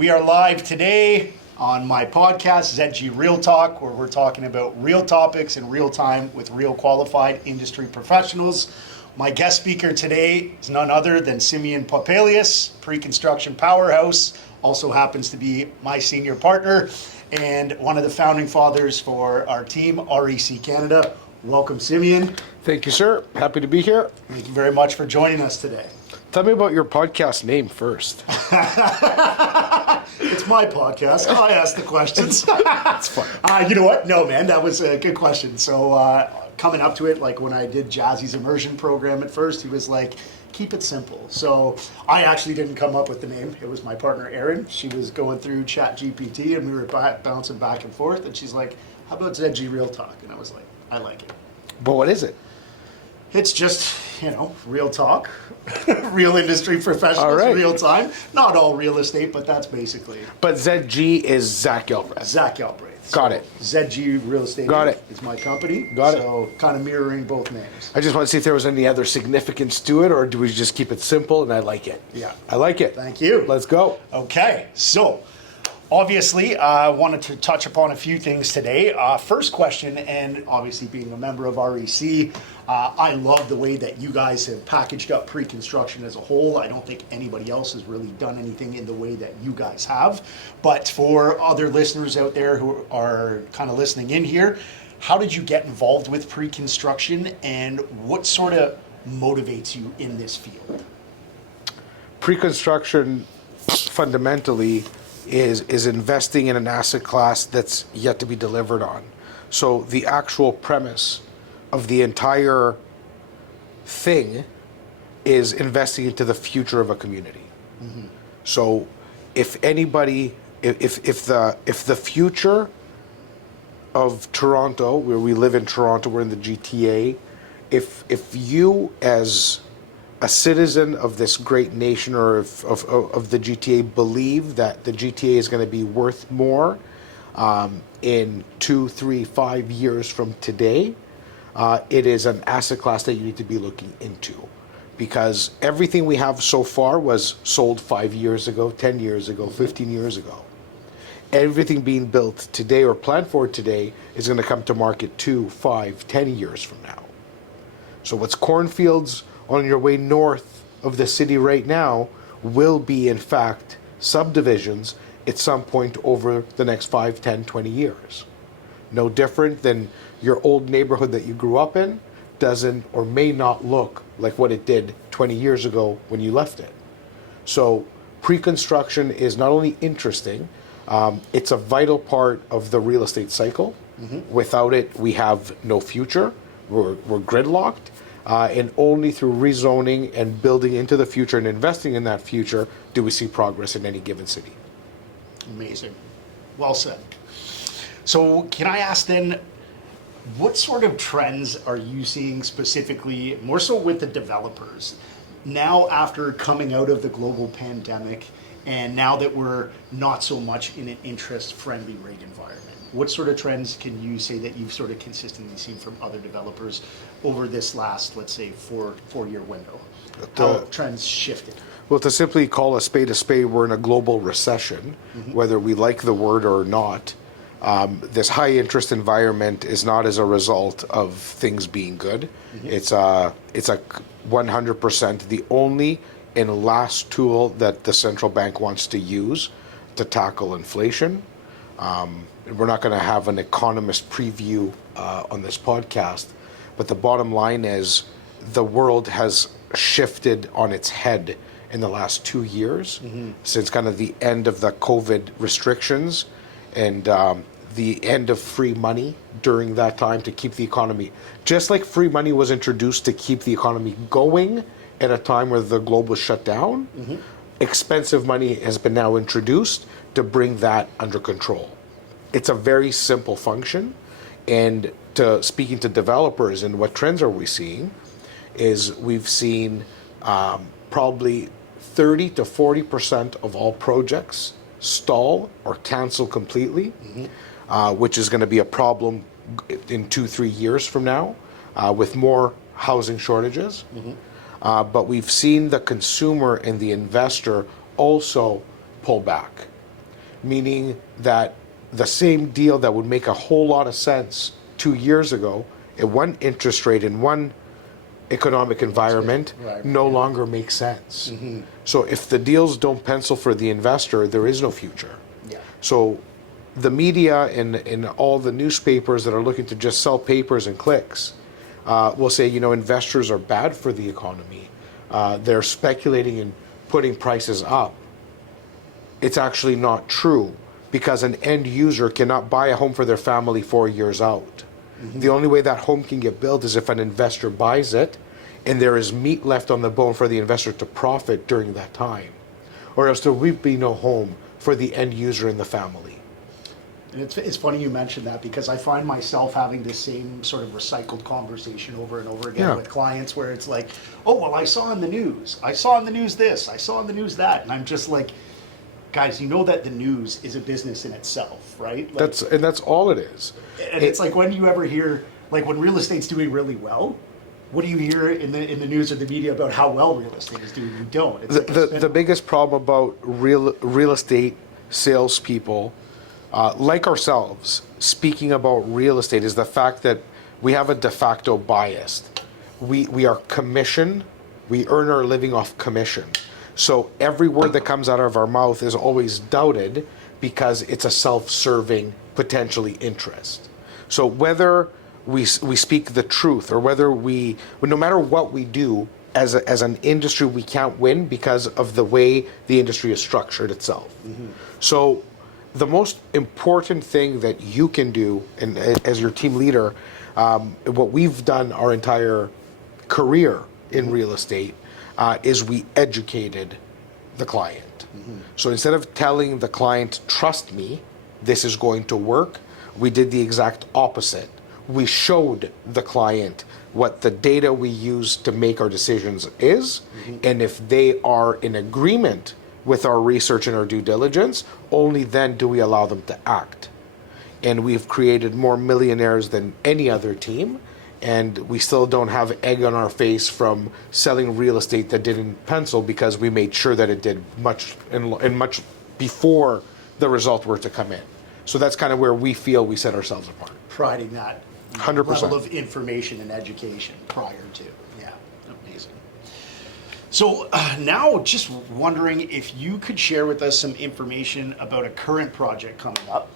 We are live today on my podcast, ZG Real Talk, where we're talking about real topics in real time with real qualified industry professionals. My guest speaker today is none other than Simeon Papailias, pre-construction powerhouse, also happens to be my senior partner and one of the founding fathers for our team, REC Canada. Welcome, Simeon. Thank you, sir. Happy to be here. Thank you very much for joining us today. Tell me about your podcast name first. It's my podcast. I ask the questions. That's fine. You know what? No, man, that was a good question. So coming up to it, like when I did Jazzy's immersion program at first, he was like, keep it simple. So I actually didn't come up with the name. It was my partner, Erin. She was going through ChatGPT and we were bouncing back and forth. And she's like, how about ZG Real Talk? And I was like, I like it. But what is it? It's just, real talk, real industry professionals, right. Real time. Not all real estate, but that's basically But ZG is Zach Galbraith. Zach Galbraith. Got it. ZG Real Estate. Got it. It's my company. Got it. So kind of mirroring both names. I just want to see if there was any other significance to it, or do we just keep it simple? And I like it. Yeah. I like it. Thank you. Let's go. Okay, so obviously, I wanted to touch upon a few things today. First question, and obviously being a member of REC, I love the way that you guys have packaged up pre-construction as a whole. I don't think anybody else has really done anything in the way that you guys have. But for other listeners out there who are kind of listening in here, how did you get involved with pre-construction and what sort of motivates you in this field? Pre-construction fundamentally is investing in an asset class that's yet to be delivered on. So the actual premise of the entire thing is investing into the future of a community. Mm-hmm. So if anybody, if the future of Toronto, where we live in Toronto, we're in the GTA, if you as a citizen of this great nation or of the GTA believe that the GTA is going to be worth more in 2, 3, 5 years from today, it is an asset class that you need to be looking into, because everything we have so far was sold 5 years ago, 10 years ago, 15 years ago. Everything being built today or planned for today is going to come to market 2, 5, 10 years from now. So what's cornfields on your way north of the city right now will be, in fact, subdivisions at some point over the next 5, 10, 20 years. No different than your old neighborhood that you grew up in doesn't or may not look like what it did 20 years ago when you left it. So pre-construction is not only interesting, it's a vital part of the real estate cycle. Mm-hmm. Without it, we have no future. We're gridlocked. And only through rezoning and building into the future and investing in that future do we see progress in any given city. Amazing. Well said. So can I ask then, what sort of trends are you seeing specifically, more so with the developers, now after coming out of the global pandemic and now that we're not so much in an interest-friendly rate environment? What sort of trends can you say that you've sort of consistently seen from other developers over this last, let's say, four-year window? How have trends shifted? Well, to simply call a spade, we're in a global recession, mm-hmm. whether we like the word or not. This high interest environment is not as a result of things being good. Mm-hmm. It's a 100% the only and last tool that the central bank wants to use to tackle inflation. We're not going to have an economist preview on this podcast, but the bottom line is the world has shifted on its head in the last 2 years, mm-hmm. since kind of the end of the COVID restrictions and the end of free money during that time to keep the economy. Just like free money was introduced to keep the economy going at a time where the globe was shut down, mm-hmm. expensive money has been now introduced to bring that under control. It's a very simple function, and speaking to developers and what trends are we seeing is we've seen probably 30 to 40% of all projects stall or cancel completely, mm-hmm. Which is going to be a problem in 2-3 years from now with more housing shortages. Mm-hmm. But we've seen the consumer and the investor also pull back. meaning that the same deal that would make a whole lot of sense 2 years ago at one interest rate in one economic environment no longer makes sense. So if the deals don't pencil for the investor, there is no future. Yeah. So the media and all the newspapers that are looking to just sell papers and clicks will say, investors are bad for the economy. They're speculating and putting prices up. It's actually not true, because an end user cannot buy a home for their family 4 years out. The only way that home can get built is if an investor buys it and there is meat left on the bone for the investor to profit during that time, or else there will be no home for the end user and the family. And it's funny you mentioned that, because I find myself having this same sort of recycled conversation over and over again with clients, where it's like, oh, well, I saw in the news this, I saw in the news that. And I'm just like, guys, you know that the news is a business in itself, right? Like, that's all it is. And it's like, when do you ever hear, like, when real estate's doing really well, what do you hear in the news or the media about how well real estate is doing? You don't. It's The biggest problem about real estate salespeople, like ourselves, speaking about real estate, is the fact that we have a de facto bias. We are commission. We earn our living off commission. So every word that comes out of our mouth is always doubted, because it's a self-serving, potentially, interest. So whether we speak the truth, or whether no matter what we do as an industry, we can't win because of the way the industry is structured itself. So the most important thing that you can do, and as your team leader, what we've done our entire career in real estate, is we educated the client. So instead of telling the client, trust me, this is going to work, we did the exact opposite. We showed the client what the data we use to make our decisions is, and if they are in agreement with our research and our due diligence, only then do we allow them to act. And we've created more millionaires than any other team, and we still don't have egg on our face from selling real estate that didn't pencil, because we made sure that it did much and much before the result were to come in. So that's kind of where we feel we set ourselves apart. Priding that 100%. level of information and education prior to. Yeah, amazing. So now, just wondering if you could share with us some information about a current project coming up.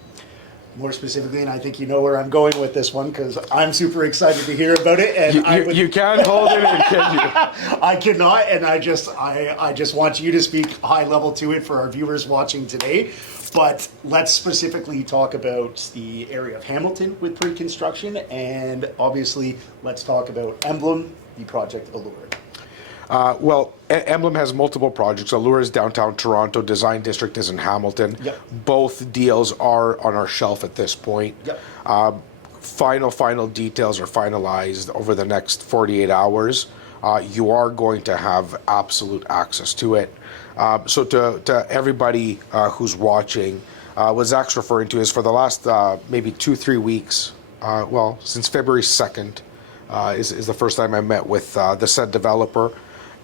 More specifically, and I think you know where I'm going with this one, because I'm super excited to hear about it. And you can't hold it in, can you? I cannot, and I just want you to speak high level to it for our viewers watching today. But let's specifically talk about the area of Hamilton with pre-construction, and obviously let's talk about Emblem, the project Allure. Emblem has multiple projects. Allure is downtown Toronto. Design District is in Hamilton. Yep. Both deals are on our shelf at this point. Yep. Final details are finalized over the next 48 hours. You are going to have absolute access to it. So to everybody who's watching, what Zach's referring to is, for the last maybe 2-3 weeks, since February 2nd is the first time I met with the said developer.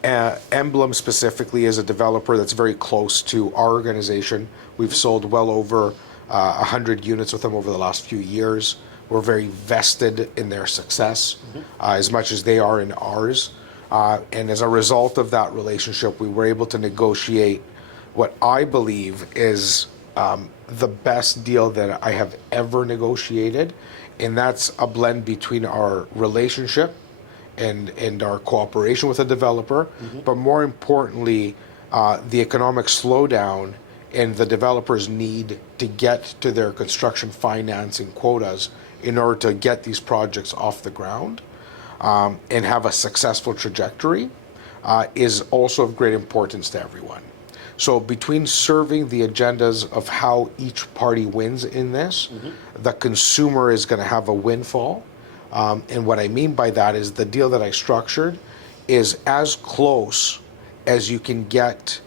Emblem specifically is a developer that's very close to our organization. We've sold well over 100 units with them over the last few years. We're very vested in their success, as much as they are in ours. And as a result of that relationship, we were able to negotiate what I believe is the best deal that I have ever negotiated. And that's a blend between our relationship and our cooperation with the developer, but more importantly, the economic slowdown and the developer's need to get to their construction financing quotas in order to get these projects off the ground and have a successful trajectory is also of great importance to everyone. So between serving the agendas of how each party wins in this, the consumer is going to have a windfall. And what I mean by that is the deal that I structured is as close as you can get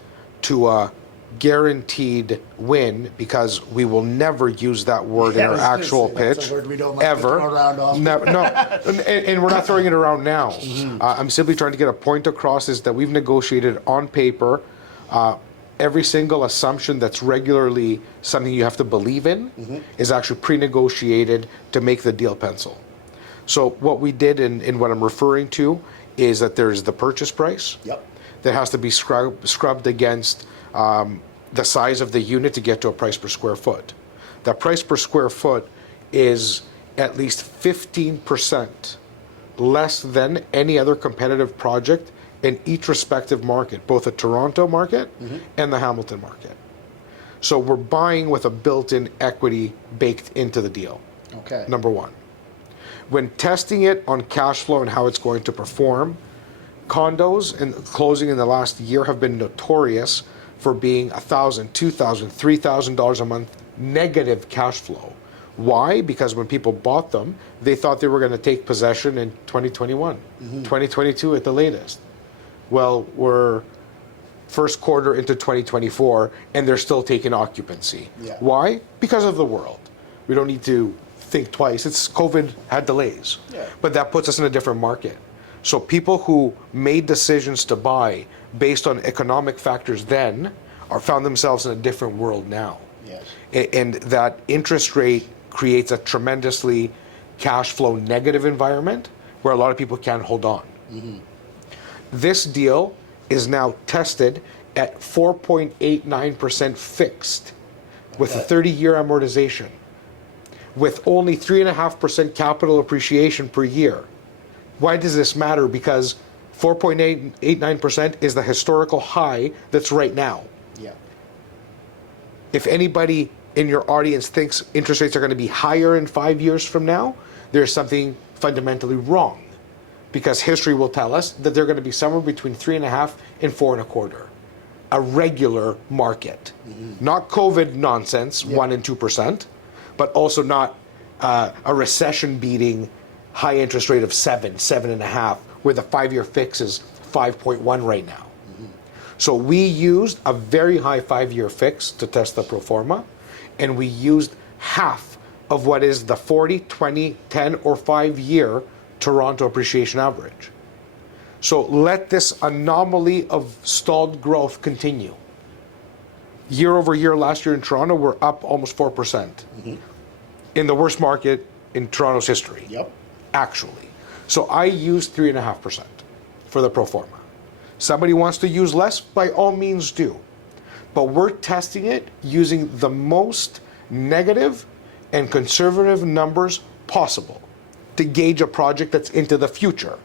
to a guaranteed win, because we will never use that word in our actual pitch. That's a word we don't like ever. to throw around often. No, and we're not throwing it around now. I'm simply trying to get a point across, is that we've negotiated on paper every single assumption that's regularly something you have to believe in is actually pre-negotiated to make the deal pencil. So what we did in what I'm referring to is that there's the purchase price. Yep. That has to be scrubbed against the size of the unit to get to a price per square foot. That price per square foot is at least 15% less than any other competitive project in each respective market, both the Toronto market and the Hamilton market. So we're buying with a built-in equity baked into the deal. Okay. Number one. When testing it on cash flow and how it's going to perform, condos and closing in the last year have been notorious for being $1,000, $2,000, $3,000 a month negative cash flow. Why? Because when people bought them, they thought they were going to take possession in 2021, 2022 at the latest. Well, we're first quarter into 2024 and they're still taking occupancy. Yeah. Why? Because of the world. We don't need to think twice. It's COVID had delays, but that puts us in a different market. So people who made decisions to buy based on economic factors then found themselves in a different world now. Yes. And that interest rate creates a tremendously cash flow negative environment where a lot of people can't hold on. This deal is now tested at 4.89% fixed with a 30-year amortization, with only 3.5% capital appreciation per year. Why does this matter? Because 4.89% is the historical high that's right now. Yeah. If anybody in your audience thinks interest rates are going to be higher in 5 years from now, there's something fundamentally wrong. Because history will tell us that they're going to be somewhere between 3.5 and 4.25. A regular market. Not COVID nonsense, 1 and 2%, but also not a recession beating high interest rate of 7, 7.5, where the 5-year fix is 5.1 right now. So we used a very high 5-year fix to test the pro forma, and we used half of what is the 40, 20, 10, or 5-year Toronto appreciation average. So let this anomaly of stalled growth continue. Year over year, last year in Toronto, we're up almost 4%. In the worst market in Toronto's history. Yep. Actually. So I use 3.5% for the pro forma. Somebody wants to use less, by all means do. But we're testing it using the most negative and conservative numbers possible to gauge a project that's into the future.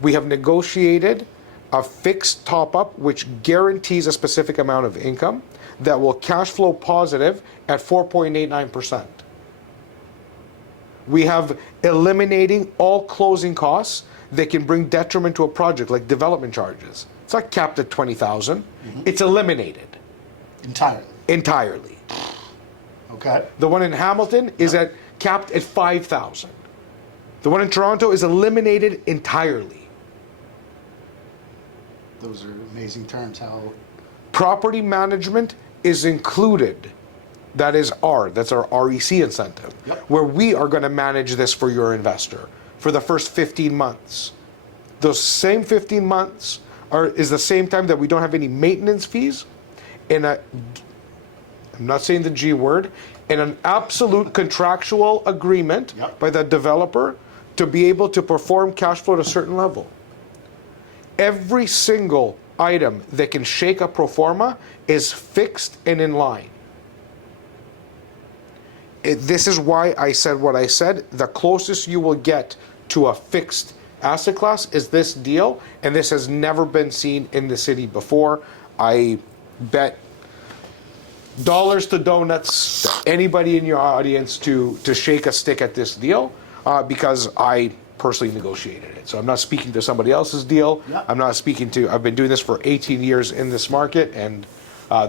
We have negotiated a fixed top-up which guarantees a specific amount of income that will cash flow positive at 4.89%. We have eliminating all closing costs that can bring detriment to a project, like development charges. It's not capped at 20,000. It's eliminated entirely. Okay. The one in Hamilton is capped at 5,000. The one in Toronto is eliminated entirely. Those are amazing terms. How? Property management is included. That's our REC incentive, where we are going to manage this for your investor for the first 15 months. Those same 15 months is the same time that we don't have any maintenance fees, and I'm not saying the G word, and an absolute contractual agreement by the developer to be able to perform cash flow at a certain level. Every single item that can shake a pro forma is fixed and in line. This is why I said what I said. The closest you will get to a fixed asset class is this deal, and this has never been seen in the city before. I bet dollars to donuts anybody in your audience to shake a stick at this deal because I personally negotiated it. So I'm not speaking to somebody else's deal. I'm not speaking to, I've been doing this for 18 years in this market, and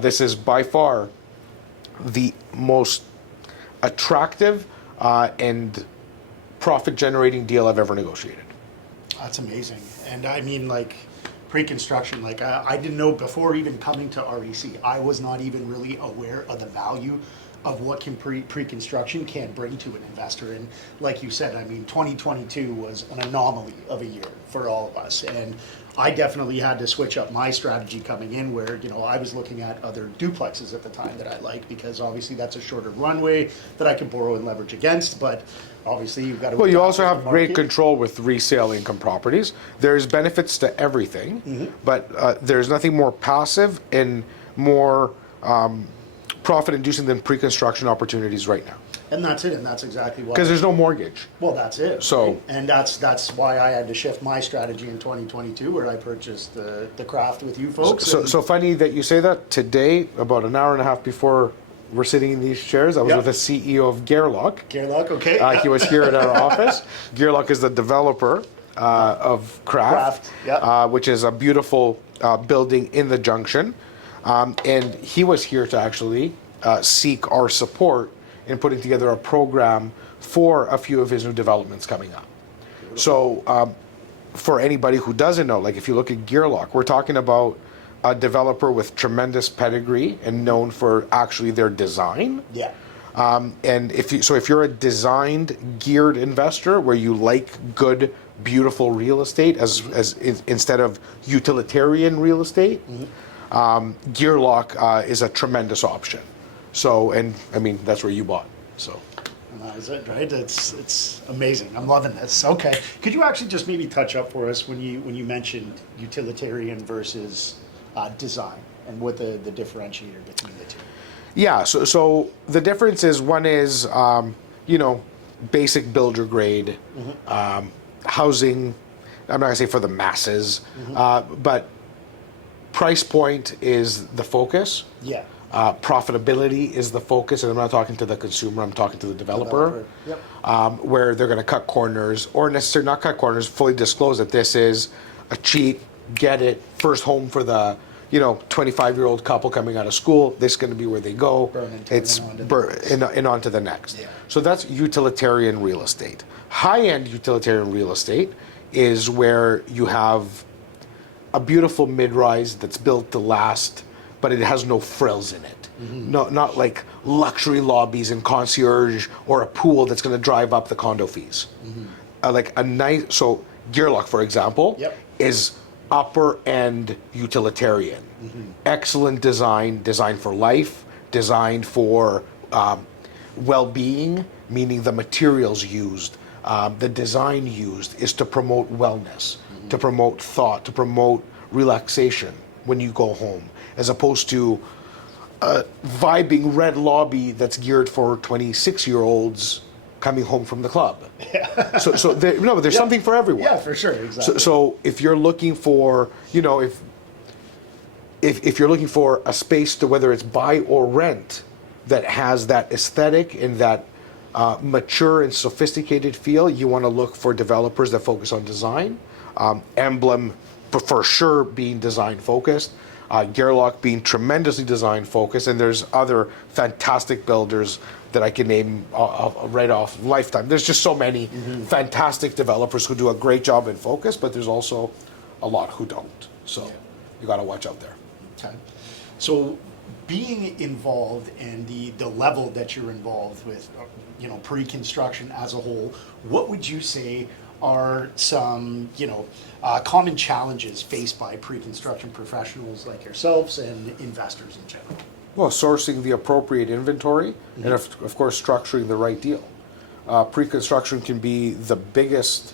this is by far the most attractive and profit generating deal I've ever negotiated. That's amazing. And I mean, like, pre-construction, like I didn't know before even coming to REC, I was not even really aware of the value of what can pre-construction can bring to an investor. And like you said, I mean, 2022 was an anomaly of a year for all of us. And I definitely had to switch up my strategy coming in where, I was looking at other duplexes at the time that I liked because obviously that's a shorter runway that I can borrow and leverage against, but obviously you've got to... Well, you also adapt have with the great market. control with resale income properties. There's benefits to everything, but there's nothing more passive and more profit-inducing than pre-construction opportunities right now. And that's it, and that's exactly why. Because there's no mortgage. Well, that's it. So- right? And that's why I had to shift my strategy in 2022, where I purchased the craft with you folks. So, and- so funny that you say that. Today, about an hour and a half before we're sitting in these chairs, I was Yep. with the CEO of Gerlock. Gerlock, okay. He was here at our office. Gerlock is the developer of Craft, which is a beautiful building in the junction. And he was here to actually seek our support in putting together a program for a few of his new developments coming up. So for anybody who doesn't know, like if you look at Gerlock, we're talking about a developer with tremendous pedigree and known for actually their design. Yeah. And if you're a designed, geared investor where you like good, beautiful real estate instead of utilitarian real estate, Gerlock is a tremendous option. So, and I mean, that's where you bought. So. And that is it, right? It's amazing. I'm loving this. Okay. Could you actually just maybe touch up for us when you mentioned utilitarian versus design and what the differentiator between the two? Yeah, so the difference is one is, basic builder grade, housing, I'm not gonna say for the masses, but price point is the focus. Yeah. Profitability is the focus, and I'm not talking to the consumer, I'm talking to the developer. Yep. Where they're gonna cut corners, or necessarily not cut corners, fully disclose that this is a cheap, get it, first home for the 25-year-old couple coming out of school. This is going to be where they go. It's and on to the next. Yeah. So that's utilitarian real estate. High-end utilitarian real estate is where you have a beautiful mid-rise that's built to last, but it has no frills in it. Not like luxury lobbies and concierge or a pool that's going to drive up the condo fees. Like a nice, so Gerlock, for example, is upper end utilitarian. Excellent design for life, designed for well-being, meaning the materials used, the design used is to promote wellness, to promote thought, to promote relaxation when you go home, as opposed to a vibing red lobby that's geared for 26-year-olds coming home from the club. Yeah. So there's something for everyone. Yeah, for sure, exactly. So if you're looking for, if you're looking for a space to whether it's buy or rent that has that aesthetic and that mature and sophisticated feel, you want to look for developers that focus on design. Emblem, for sure, being design focused. Gerlock being tremendously design focused, and there's other fantastic builders that I can name right off lifetime. There's just so many fantastic developers who do a great job in focus, but there's also a lot who don't. So you got to watch out there. Okay. So being involved and the level that you're involved with, pre-construction as a whole, what would you say are some, common challenges faced by pre-construction professionals like yourselves and investors in general? Well, sourcing the appropriate inventory and of course structuring the right deal. Pre-construction can be the biggest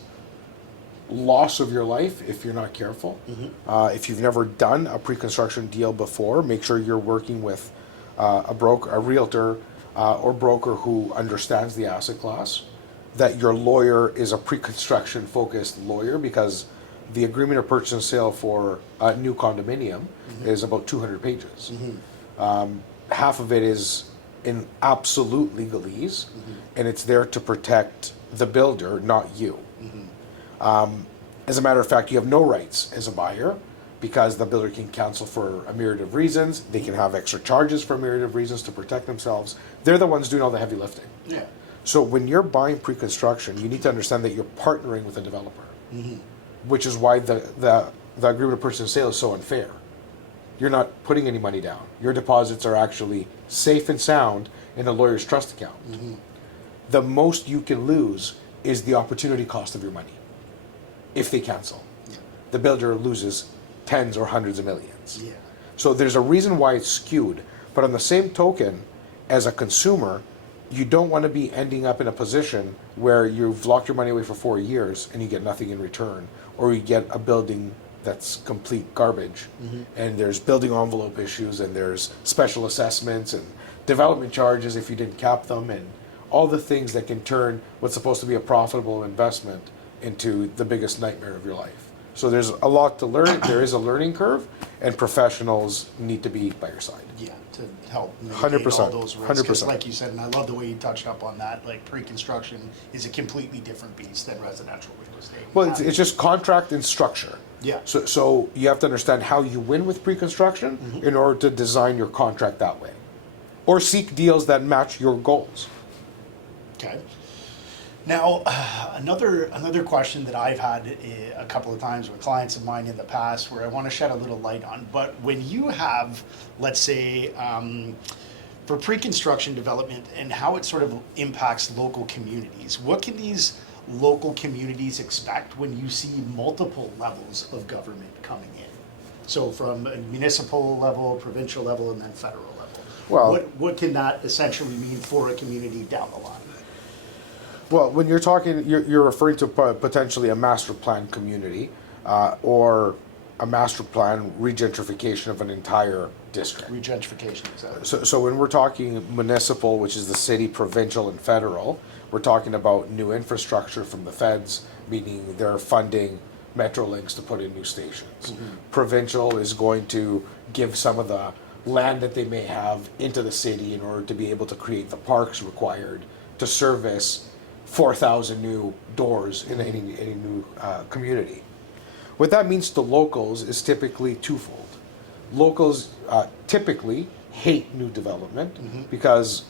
loss of your life if you're not careful. If you've never done a pre-construction deal before, make sure you're working with a realtor or broker who understands the asset class, that your lawyer is a pre-construction focused lawyer, because the agreement of purchase and sale for a new condominium is about 200 pages. Half of it is in absolute legalese, and it's there to protect the builder, not you. As a matter of fact, you have no rights as a buyer, because the builder can cancel for a myriad of reasons. They can have extra charges for a myriad of reasons to protect themselves. They're the ones doing all the heavy lifting. Yeah. So when you're buying pre-construction, you need to understand that you're partnering with a developer, which is why the agreement of purchase and sale is so unfair. You're not putting any money down. Your deposits are actually safe and sound in a lawyer's trust account. The most you can lose is the opportunity cost of your money if they cancel. the builder loses tens or hundreds of millions. Yeah. So there's a reason why it's skewed. But on the same token, as a consumer, you don't want to be ending up in a position where you've locked your money away for 4 years and you get nothing in return, or you get a building that's complete garbage, and there's building envelope issues, and there's special assessments and development charges if you didn't cap them, and all the things that can turn what's supposed to be a profitable investment into the biggest nightmare of your life. So there's a lot to learn. There is a learning curve, and professionals need to be by your side. Yeah, to help mitigate 100%, all those risks. 'Cause 100%. like you said, and I love the way you touched up on that, like pre-construction is a completely different beast than residential real estate. Well, it's just contract and structure. Yeah. So you have to understand how you win with pre-construction in order to design your contract that way, or seek deals that match your goals. Okay. Now, another question that I've had a couple of times with clients of mine in the past, where I want to shed a little light on, but when you have, let's say, for pre-construction development and how it sort of impacts local communities, what can these local communities expect when you see multiple levels of government coming in? So from a municipal level, provincial level, and then federal level. Well- what can that essentially mean for a community down the line? Well, when you're talking, you're referring to potentially a master plan community, or a master plan regentrification of an entire district. Regentrification, exactly. So when we're talking municipal, which is the city, provincial, and federal, we're talking about new infrastructure from the feds, meaning they're funding Metrolinx to put in new stations. Provincial is going to give some of the land that they may have into the city in order to be able to create the parks required to service 4,000 new doors in any new community. What that means to locals is typically twofold. Locals typically hate new development because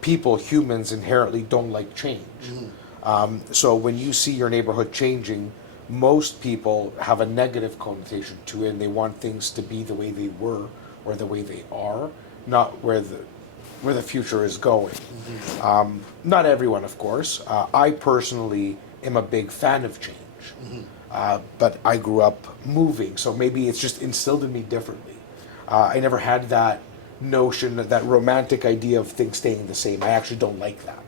people, humans, inherently don't like change. So when you see your neighborhood changing, most people have a negative connotation to it, and they want things to be the way they were or the way they are, not where the future is going. Not everyone, of course. I personally am a big fan of change, but I grew up moving, so maybe it's just instilled in me differently. I never had that notion, that romantic idea of things staying the same. I actually don't like that.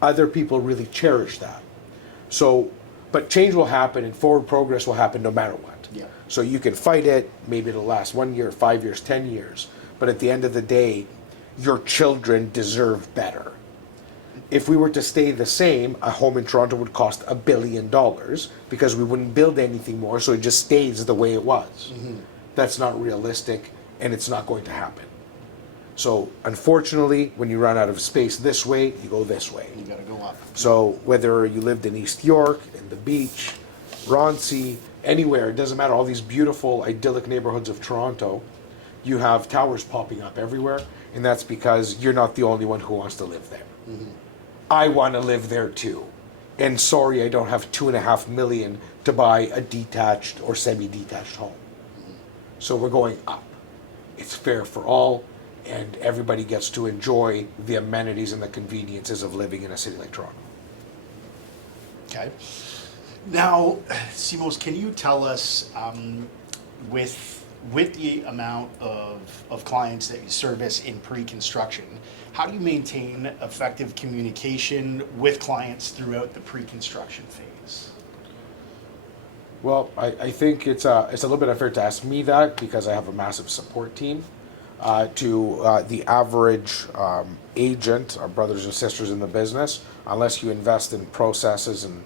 Other people really cherish that. So, but change will happen, and forward progress will happen no matter what. Yeah. So you can fight it, maybe it'll last 1 year, 5 years, 10 years, but at the end of the day, your children deserve better. If we were to stay the same, a home in Toronto would cost $1 billion because we wouldn't build anything more, so it just stays the way it was. That's not realistic, and it's not going to happen. So unfortunately, when you run out of space this way, you go this way. You gotta go up. So whether you lived in East York, in the beach, Roncy, anywhere, it doesn't matter, all these beautiful, idyllic neighborhoods of Toronto, you have towers popping up everywhere, and that's because you're not the only one who wants to live there. I want to live there too. And sorry, I don't have $2.5 million to buy a detached or semi-detached home. So we're going up. It's fair for all, and everybody gets to enjoy the amenities and the conveniences of living in a city like Toronto. Okay. Now, Simos, can you tell us, with the amount of clients that you service in pre-construction, how do you maintain effective communication with clients throughout the pre-construction phase? Well, I think it's a little bit unfair to ask me that because I have a massive support team. To the average agent, our brothers and sisters in the business, unless you invest in processes and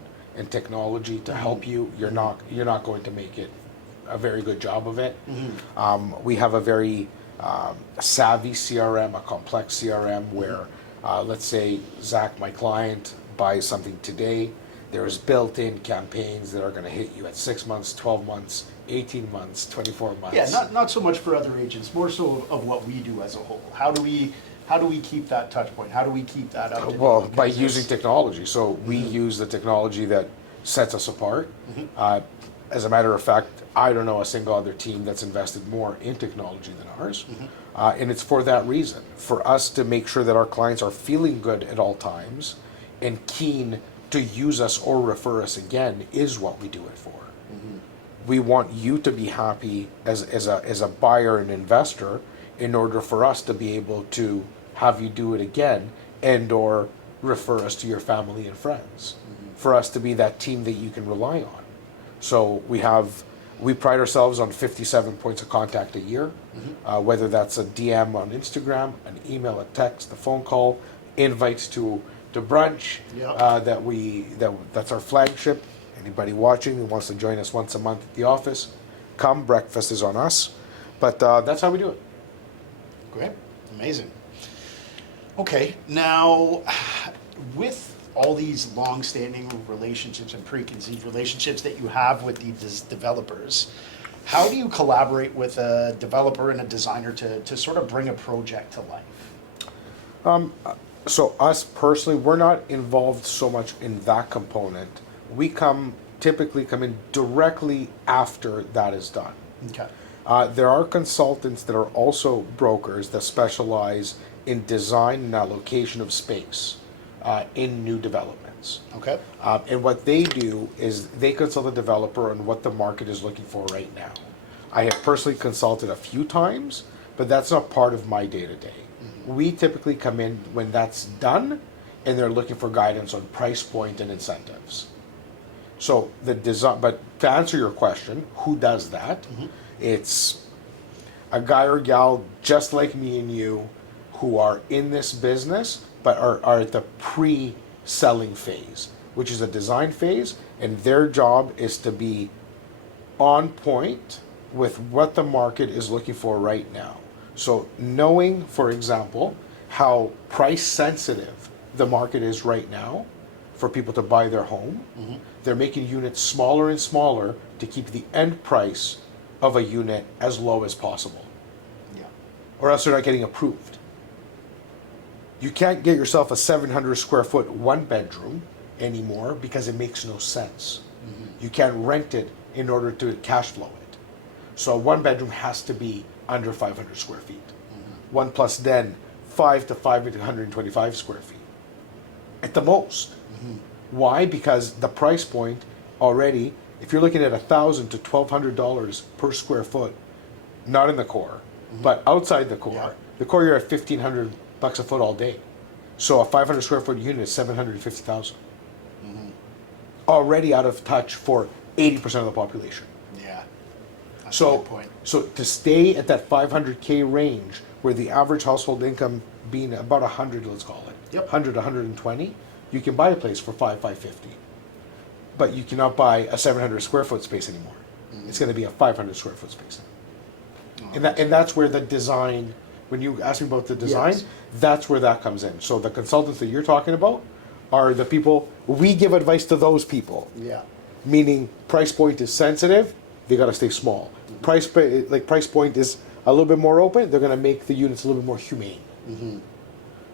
technology to help you, you're not going to make it a very good job of it. We have a very savvy CRM, a complex CRM where, let's say Zach, my client, buys something today. There's built-in campaigns that are going to hit you at 6 months, 12 months, 18 months, 24 months. Yeah, not so much for other agents, more so of what we do as a whole. How do we keep that touch point? How do we keep that up to date? Well, by Because using technology. So we use the technology that sets us apart. As a matter of fact, I don't know a single other team that's invested more in technology than ours. And it's for that reason, for us to make sure that our clients are feeling good at all times and keen to use us or refer us again is what we do it for. we want you to be happy as a buyer and investor in order for us to be able to have you do it again and or refer us to your family and friends, for us to be that team that you can rely on. So we pride ourselves on 57 points of contact a year, whether that's a DM on Instagram, an email, a text, a phone call, invites to brunch. Yeah. That's our flagship. Anybody watching who wants to join us once a month at the office, come. Breakfast is on us, but that's how we do it. Great. Amazing. Okay. Now, with all these long-standing relationships and preconceived relationships that you have with these developers, how do you collaborate with a developer and a designer to sort of bring a project to life? So us personally, we're not involved so much in that component. We typically come in directly after that is done. Okay. There are consultants that are also brokers that specialize in design and allocation of space in new developments. Okay. And what they do is they consult the developer on what the market is looking for right now. I have personally consulted a few times, but that's not part of my day-to-day. We typically come in when that's done and they're looking for guidance on price point and incentives. So the design, but to answer your question, who does that? It's a guy or gal just like me and you who are in this business but are at the pre-selling phase, which is a design phase, and their job is to be on point with what the market is looking for right now. So knowing, for example, how price sensitive the market is right now for people to buy their home, they're making units smaller and smaller to keep the end price of a unit as low as possible, Yeah. or else they're not getting approved. You can't get yourself a 700 square foot one bedroom anymore because it makes no sense. You can't rent it in order to cash flow it. So a one bedroom has to be under 500 square feet. One plus den, 5 to 525 square feet at the most. Why? Because the price point already, if you're looking at $1,000 to $1,200 per square foot, not in the core, but outside the core, Yeah. the core you're at $1,500 a foot all day. So a 500 square foot unit is 750,000. Already out of touch for 80% of the population. Yeah. That's a So, good point. so to stay at that 500K range, where the average household income being about 100, let's call it, Yep. 100, 120, you can buy a place for 550. But you cannot buy a 700 square foot space anymore. It's going to be a 500 square foot space. And that's where the design, when you ask me about the design, Yes. that's where that comes in. So the consultants that you're talking about are the people, we give advice to those people. Yeah. Meaning price point is sensitive, they got to stay small. Price point is a little bit more open, they're going to make the units a little bit more humane.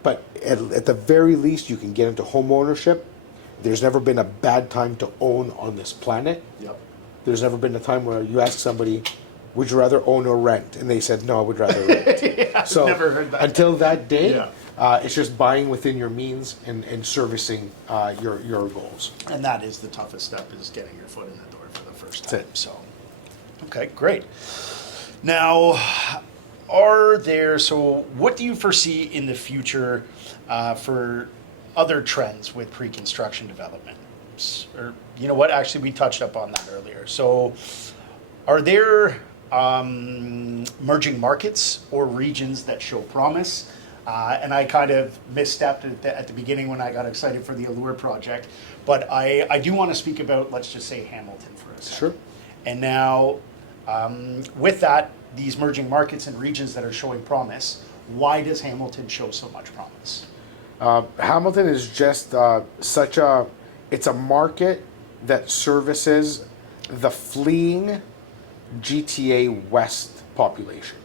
But at the very least, you can get into home ownership. There's never been a bad time to own on this planet. Yep. There's never been a time where you ask somebody, would you rather own or rent? And they said, no, I would rather rent. So never heard that. until that day, Yeah. it's just buying within your means and servicing your goals. And that is the toughest step, is getting your foot in the door for the first time. That's it. So, okay, great. Now, what do you foresee in the future for other trends with pre-construction development? Or, you know what, actually we touched up on that earlier. So, are there emerging markets or regions that show promise? And I kind of misstepped at the beginning when I got excited for the Allure project. But I do want to speak about, let's just say, Hamilton for a second. Sure. And now, with that, these emerging markets and regions that are showing promise, why does Hamilton show so much promise? Hamilton is just it's a market that services the fleeing GTA West population.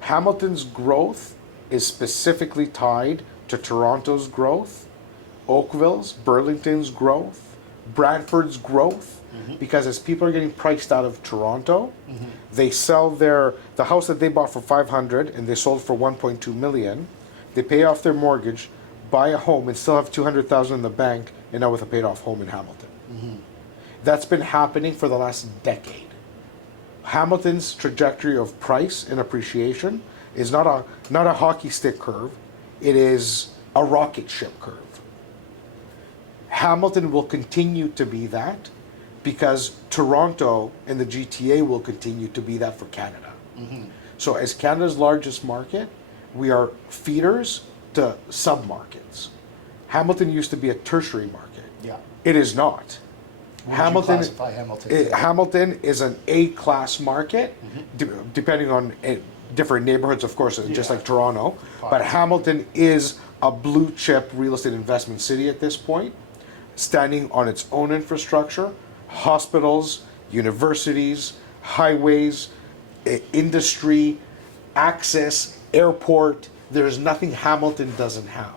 Hamilton's growth is specifically tied to Toronto's growth, Oakville's, Burlington's growth, Brantford's growth, because as people are getting priced out of Toronto, they sell the house that they bought for 500 and they sold for 1.2 million. They pay off their mortgage, buy a home, and still have 200,000 in the bank, and now with a paid off home in Hamilton. That's been happening for the last decade. Hamilton's trajectory of price and appreciation is not a hockey stick curve. It is a rocket ship curve. Hamilton will continue to be that because Toronto and the GTA will continue to be that for Canada. So as Canada's largest market, we are feeders to sub-markets. Hamilton used to be a tertiary market. Yeah. It is not. Would you classify Hamilton today? Hamilton is an A-class market, depending on different neighborhoods, of course, just like Toronto. But Hamilton is a blue chip real estate investment city at this point, standing on its own infrastructure, hospitals, universities, highways, industry, access, airport. There's nothing Hamilton doesn't have.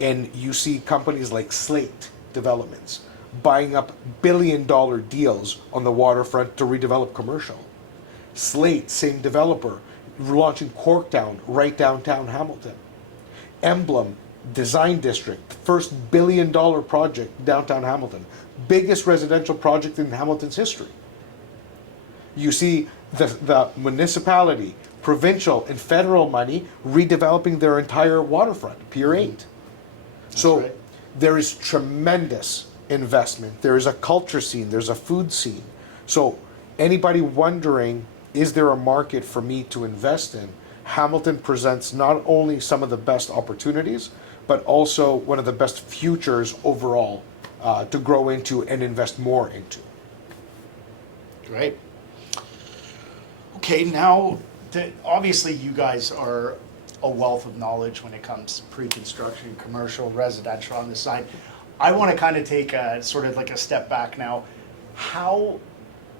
And you see companies like Slate Developments buying up billion-dollar deals on the waterfront to redevelop commercial. Slate, same developer, launching Corktown right downtown Hamilton. Emblem Design District, first billion-dollar project downtown Hamilton, biggest residential project in Hamilton's history. You see the municipality, provincial and federal money redeveloping their entire waterfront, Pier 8. So right. there is tremendous investment. There is a culture scene. There's a food scene. So anybody wondering, is there a market for me to invest in? Hamilton presents not only some of the best opportunities, but also one of the best futures overall to grow into and invest more into. Great. Okay, now, obviously you guys are a wealth of knowledge when it comes to pre-construction, commercial, residential on this side. I want to kind of take a sort of like a step back now. How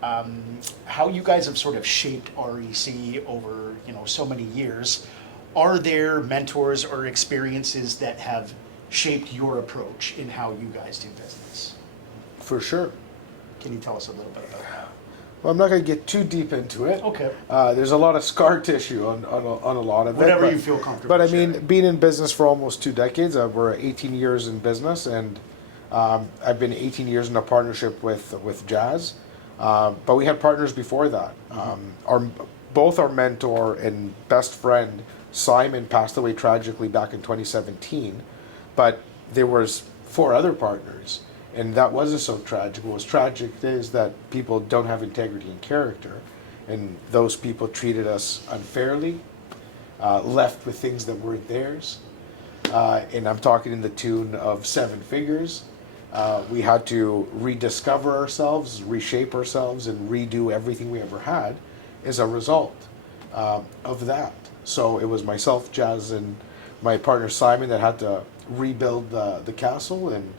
you guys have sort of shaped REC over, so many years. Are there mentors or experiences that have shaped your approach in how you guys do business? For sure. Can you tell us a little bit about that? Well, I'm not going to get too deep into it. Okay. There's a lot of scar tissue on a lot of Whatever it. you feel comfortable But I sharing. mean, being in business for almost 2 decades, we're 18 years in business, and I've been 18 years in a partnership with Jazz. But we had partners before that. Both our mentor and best friend, Simon, passed away tragically back in 2017. But there was 4 other partners. And that wasn't so tragic. What was tragic is that people don't have integrity and character. And those people treated us unfairly, left with things that weren't theirs. And I'm talking in the tune of 7 figures. We had to rediscover ourselves, reshape ourselves, and redo everything we ever had as a result of that. So it was myself, Jazz, and my partner Simon that had to rebuild the castle. And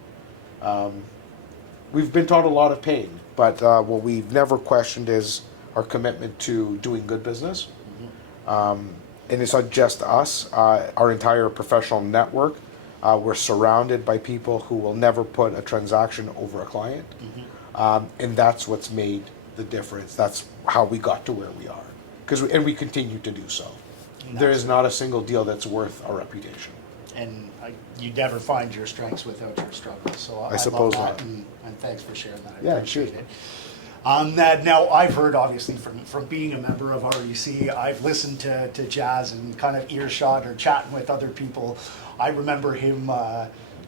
we've been taught a lot of pain, but what we've never questioned is our commitment to doing good business. And it's not just us, our entire professional network. We're surrounded by people who will never put a transaction over a client. And that's what's made the difference. That's how we got to where we are. And we continue to do so. There is not a single deal that's worth our reputation. And you never find your strengths without your struggles. So I suppose love that, not. and thanks for sharing that. I Yeah, appreciate sure. it. Now, I've heard, obviously, from being a member of REC, I've listened to Jazz and kind of earshot or chatting with other people. I remember him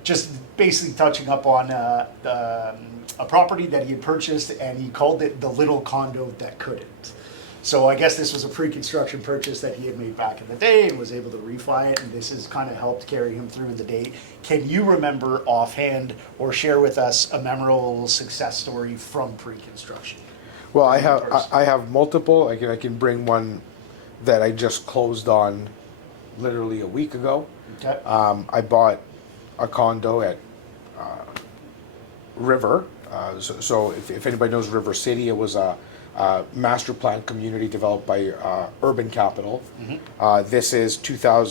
just basically touching up on a property that he had purchased, and he called it the little condo that couldn't. So I guess this was a pre-construction purchase that he had made back in the day and was able to refi it, and this has kind of helped carry him through the day. Can you remember offhand or share with us a memorable success story from pre-construction? Well, I have multiple. I can bring one that I just closed on literally a week ago. Okay. I bought a condo at River. So if anybody knows River City, it was a master plan community developed by Urban Capital. This is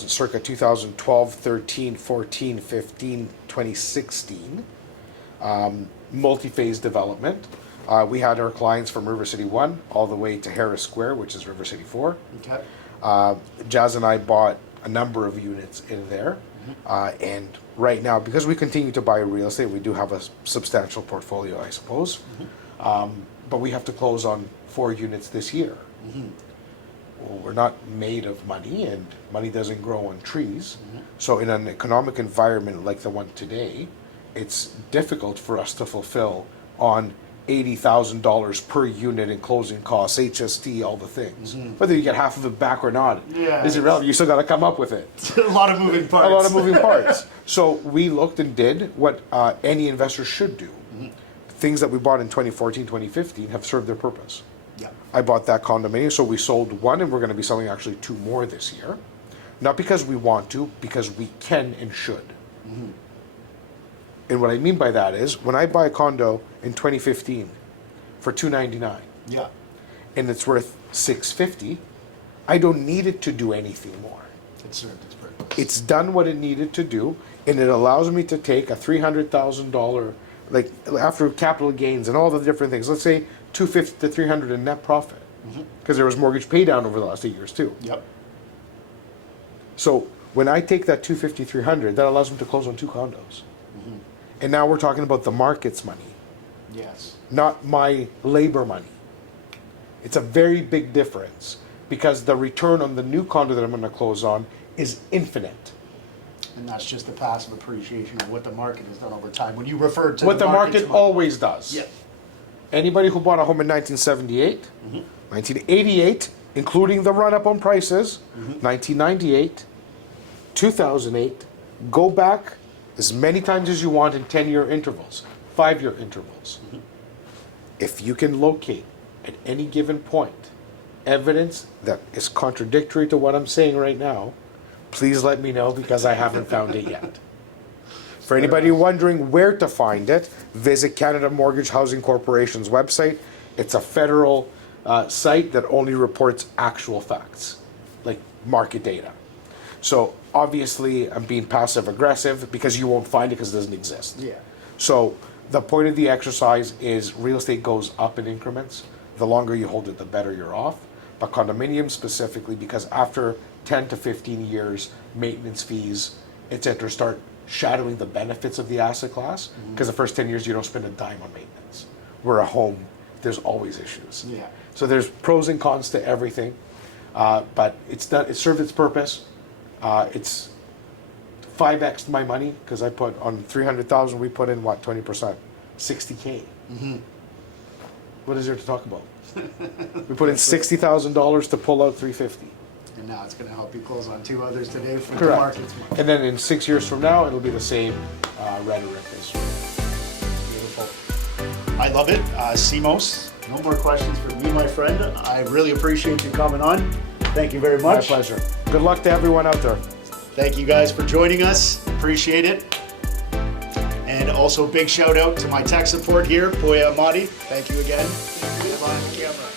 circa 2012, 13, 14, 15, 2016. Multi-phase development. We had our clients from River City 1 all the way to Harris Square, which is River City 4. Okay. Jazz and I bought a number of units in there. And right now, because we continue to buy real estate, we do have a substantial portfolio, I suppose. but we have to close on 4 units this year. Well, we're not made of money, and money doesn't grow on trees. So in an economic environment like the one today, it's difficult for us to fulfill on $80,000 per unit in closing costs, HST, all the things. Whether you get half of it back or not is irrelevant. You still got to come up with it. A lot of moving parts. A lot of moving parts. So we looked and did what any investor should do. Things that we bought in 2014, 2015 have served their purpose. Yeah. I bought that condominium, so we sold one, and we're going to be selling actually 2 more this year. Not because we want to, because we can and should. And what I mean by that is, when I buy a condo in 2015 for $299, Yeah. and it's worth $650, I don't need it to do anything more. It served its purpose. It's done what it needed to do, and it allows me to take a $300,000, like after capital gains and all the different things, let's say $250 to $300 in net profit, because there was mortgage pay down over the last 8 years too. Yep. So when I take that $250, $300, that allows me to close on 2 condos. And now we're talking about the market's money, Yes. not my labor money. It's a very big difference, because the return on the new condo that I'm going to close on is infinite. And that's just the passive appreciation of what the market has done over time. When you referred to What the market market's always does. Yeah. Anybody who bought a home in 1978, 1988, including the run-up on prices, 1998, 2008, go back as many times as you want in 10-year intervals, 5-year intervals. If you can locate at any given point evidence that is contradictory to what I'm saying right now, please let me know, because I haven't found it yet. For anybody wondering where to find it, visit Canada Mortgage Housing Corporation's website. It's a federal site that only reports actual facts, like market data. So obviously I'm being passive aggressive, because you won't find it because it doesn't exist. Yeah. So the point of the exercise is real estate goes up in increments. The longer you hold it, the better you're off. But condominiums specifically, because after 10 to 15 years, maintenance fees, etc., start shadowing the benefits of the asset class, because the first 10 years you don't spend a dime on maintenance. Where a home, there's always issues. Yeah. So there's pros and cons to everything, but it's done. It served its purpose. It's 5x my money, because I put on 300,000. We put in what, 20%, $60K. What is there to talk about? We put in $60,000 to pull out 350. And now it's going to help you close on 2 others today for the Correct. market's money. And then in 6 years from now, it'll be the same rhetoric as Beautiful. I love it. Simos, no more questions for me, my friend. I really appreciate you coming on. Thank you very my much. pleasure. Good luck to everyone out there. Thank you guys for joining us. Appreciate it. And also big shout out to my tech support here, Poya Amadi. Thank you again. Behind the camera.